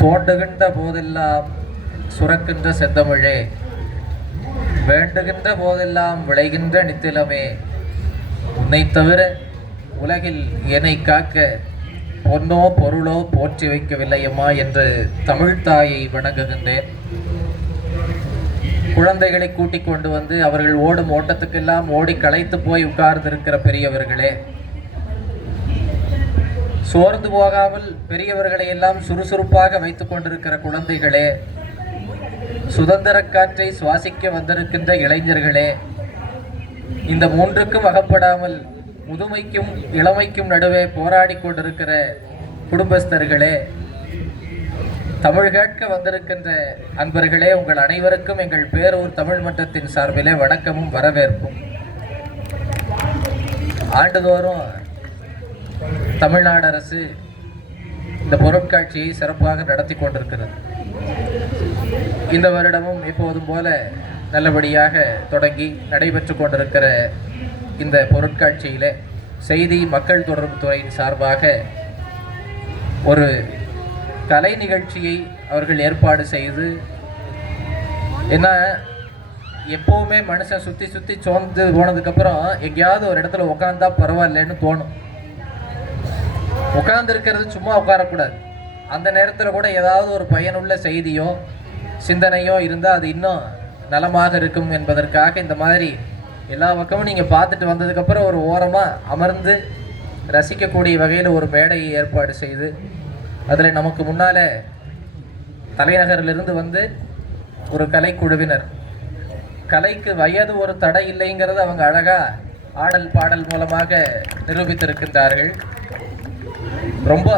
தோண்டுகின்ற போதெல்லாம் சுரக்கின்ற செந்தமிழே, வேண்டுகின்ற போதெல்லாம் விளைகின்ற நித்திலமே, உன்னை தவிர உலகில் என்னை காக்க பொன்னோ பொருளோ போற்றி வைக்கவில்லையம்மா என்று தமிழ் தாயை வணங்குகின்றேன். குழந்தைகளை கூட்டிக் கொண்டு வந்து அவர்கள் ஓடும் ஓட்டத்துக்கெல்லாம் ஓடி களைத்து போய் உட்கார்ந்திருக்கிற பெரியவர்களே, சோர்ந்து போகாமல் பெரியவர்களை எல்லாம் சுறுசுறுப்பாக வைத்துக் கொண்டிருக்கிற குழந்தைகளே, சுதந்திர காற்றை சுவாசிக்க வந்திருக்கின்ற இளைஞர்களே, இந்த மூன்றுக்கும் அகப்படாமல் முதுமைக்கும் இளமைக்கும் நடுவே போராடி கொண்டிருக்கிற குடும்பஸ்தர்களே, தமிழ் கேட்க வந்திருக்கின்ற அன்பர்களே, உங்கள் அனைவருக்கும் எங்கள் பேரூர் தமிழ் மன்றத்தின் சார்பிலே வணக்கமும் வரவேற்பும். ஆண்டுதோறும் தமிழ்நாடு அரசு இந்த பொருட்காட்சியை சிறப்பாக நடத்தி கொண்டிருக்கிறது. இந்த வருடமும் எப்போதும் போல நல்லபடியாக தொடங்கி நடைபெற்று கொண்டிருக்கிற இந்த பொருட்காட்சியிலே செய்தி மக்கள் தொடர்பு துறையின் சார்பாக ஒரு கலை நிகழ்ச்சியை அவர்கள் ஏற்பாடு செய்து, ஏன்னா எப்போவுமே மனுஷன் சுற்றி சுற்றி சோர்ந்து போனதுக்கப்புறம் எங்கேயாவது ஒரு இடத்துல உட்காந்தா பரவாயில்லன்னு தோணும். உட்கார்ந்துருக்கிறது சும்மா உட்காரக்கூடாது. அந்த நேரத்தில் கூட ஏதாவது ஒரு பயனுள்ள செய்தியோ சிந்தனையோ இருந்தால் அது இன்னும் நலமாக இருக்கும் என்பதற்காக இந்த மாதிரி எல்லா பக்கமும் நீங்கள் பார்த்துட்டு வந்ததுக்கப்புறம் ஒரு ஓரமாக அமர்ந்து ரசிக்கக்கூடிய வகையில் ஒரு மேடையை ஏற்பாடு செய்து, அதில் நமக்கு முன்னால் தலைநகரிலிருந்து வந்து ஒரு கலைக்குழுவினர், கலைக்கு வயது ஒரு தடை இல்லைங்கிறத அவங்க அழகாக ஆடல் பாடல் மூலமாக நிரூபித்திருக்கின்றார்கள். ரொம்ப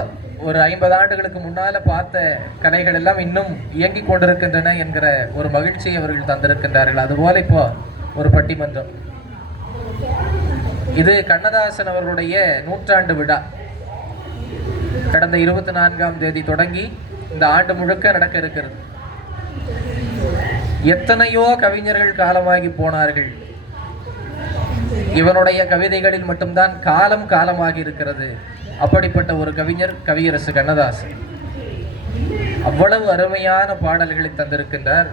ஒரு 50 ஆண்டுகளுக்கு முன்னால் பார்த்த கலைகள் எல்லாம் இன்னும் இயங்கி கொண்டிருக்கின்றன என்கிற ஒரு மகிழ்ச்சியை அவர்கள் தந்திருக்கின்றார்கள். அதுபோல இப்போ ஒரு பட்டிமன்றம், இது கண்ணதாசன் அவர்களுடைய 100ஆண்டு விழா. கடந்த 24ஆம் தேதி தொடங்கி இந்த ஆண்டு முழுக்க நடக்க இருக்கிறது. எத்தனையோ கவிஞர்கள் காலமாகி போனார்கள். இவனுடைய கவிதைகளில் மட்டும்தான் காலம் காலமாகி இருக்கிறது. அப்படிப்பட்ட ஒரு கவிஞர் கவியரசு கண்ணதாசன். அவ்வளவு அருமையான பாடல்களை தந்திருக்கின்றார்.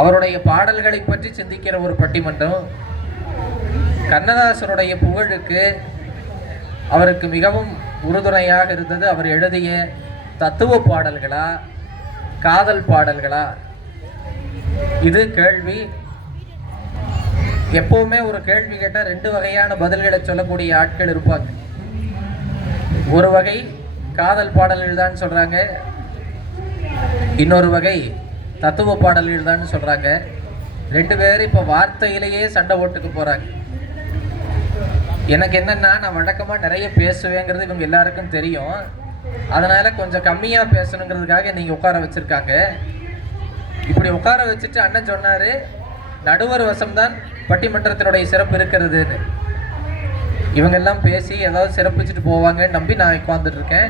அவருடைய பாடல்களை பற்றி சிந்திக்கிற ஒரு பட்டிமன்றம். கண்ணதாசனுடைய புகழுக்கு அவருக்கு மிகவும் உறுதுணையாக இருந்தது அவர் எழுதிய தத்துவ பாடல்களா, காதல் பாடல்களா? இது கேள்வி. எப்பவுமே ஒரு கேள்வி கேட்டால் 2 வகையான பதில்களை சொல்லக்கூடிய ஆட்கள் இருப்பாங்க. ஒரு வகை காதல் பாடல்கள் தான் சொல்றாங்க, இன்னொரு வகை தத்துவ பாடல்கள் தான் சொல்றாங்க. 2 பேரும் இப்போ வார்த்தையிலேயே சண்டை ஓட்டுக்கு போறாங்க. எனக்கு என்னன்னா, நான் வழக்கமாக நிறைய பேசுவேங்கிறது இவங்க எல்லாருக்கும் தெரியும். அதனால கொஞ்சம் கம்மியாக பேசணுங்கிறதுக்காக நீங்கள் உட்கார வச்சிருக்காங்க. இப்படி உட்கார வச்சுட்டு அண்ணன் சொன்னாரு, நடுவர் வசம்தான் பட்டிமன்றத்தினுடைய சிறப்பு இருக்கிறதுன்னு. இவங்கெல்லாம் பேசி ஏதாவது சிறப்பிச்சுட்டு போவாங்கன்னு நம்பி நான் உட்காந்துட்டு இருக்கேன்.